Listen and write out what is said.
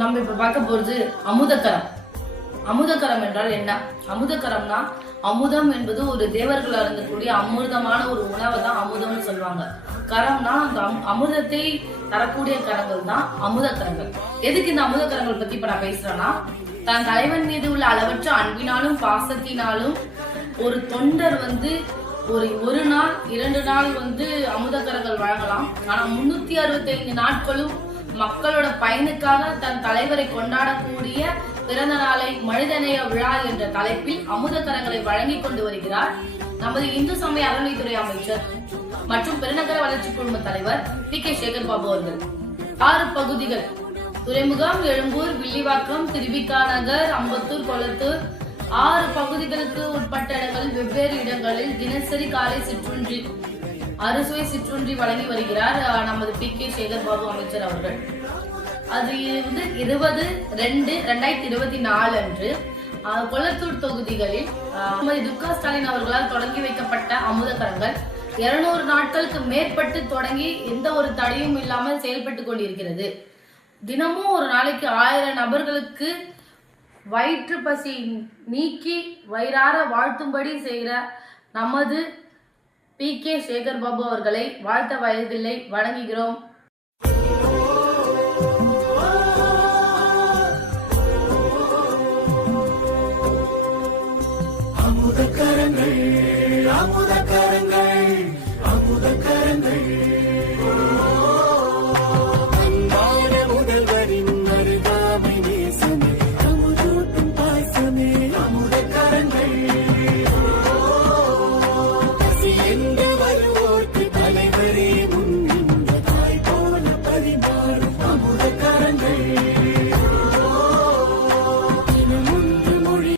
நம்ம இப்ப பார்க்க போறது அமுதக்கரம். அமுதக்கரம் என்றால் என்ன? அமுதக்கரம்னா அமுதம் என்பது ஒரு தேவர்கள் அருந்தக்கூடிய அமிர்தமான ஒரு உணவை தான் அமுதம்னு சொல்லுவாங்க. கரம்னா அந்த அமுதத்தை தரக்கூடிய கரங்கள் தான் அமுதக்கரங்கள். எதுக்கு இந்த அமுதக்கரங்கள் பத்தி இப்ப நான் பேசுறேன்னா தன் தலைவன் மீது உள்ள அளவற்ற அன்பினாலும் பாசத்தினாலும் ஒரு தொண்டர் வந்து ஒரு ஒரு நாள் இரண்டு நாள் வந்து அமுதக்கரங்கள் வழங்கலாம். ஆனா முன்னூத்தி அறுபத்தி நாட்களும் மக்களோட பயனுக்காக தன் தலைவரை கொண்டாடக்கூடிய பிறந்த நாளை மனிதநேய விழா என்ற தலைப்பில் அமுதக்கரங்களை வழங்கி கொண்டு வருகிறார் நமது இந்து சமய அறநிலைத்துறை அமைச்சர் மற்றும் பெருநகர வளர்ச்சி குழும தலைவர் பி கே சேகர் பாபு அவர்கள். ஆறு பகுதிகள். துறைமுகம் எழும்பூர் வில்லிவாக்கம் திருவிக்கா நகர் அம்பத்தூர் கொளத்தூர். ஆறு பகுதிகளுக்கு உட்பட்ட இடங்கள் வெவ்வேறு இடங்களில் தினசரி காலை சிற்றுன்றி அறுசுவை சிற்றுண்டி வழங்கி வருகிறார் நமது பி. கே. சேகர் பாபு அமைச்சர் அவர்கள். அது வந்து இருபது ரெண்டு ரெண்டாயிரத்தி இருபத்தி நாலு அன்று கொளத்தூர் தொகுதிகளில் அஹ், திருமதி துர்கா ஸ்டாலின் அவர்களால் தொடங்கி வைக்கப்பட்ட அமுதகரங்கள் இருநூறு நாட்களுக்கு மேற்பட்டு தொடங்கி எந்த ஒரு தடையும் இல்லாமல் செயல்பட்டு கொண்டிருக்கிறது. தினமும் ஒரு நாளைக்கு ஆயிரம் நபர்களுக்கு வயிற்று பசி நீக்கி வயிறார வாழ்த்தும்படி செய்கிற நமது பி கே சேகர் பாபு அவர்களை வாழ்த்த வயதில்லை வழங்குகிறோம்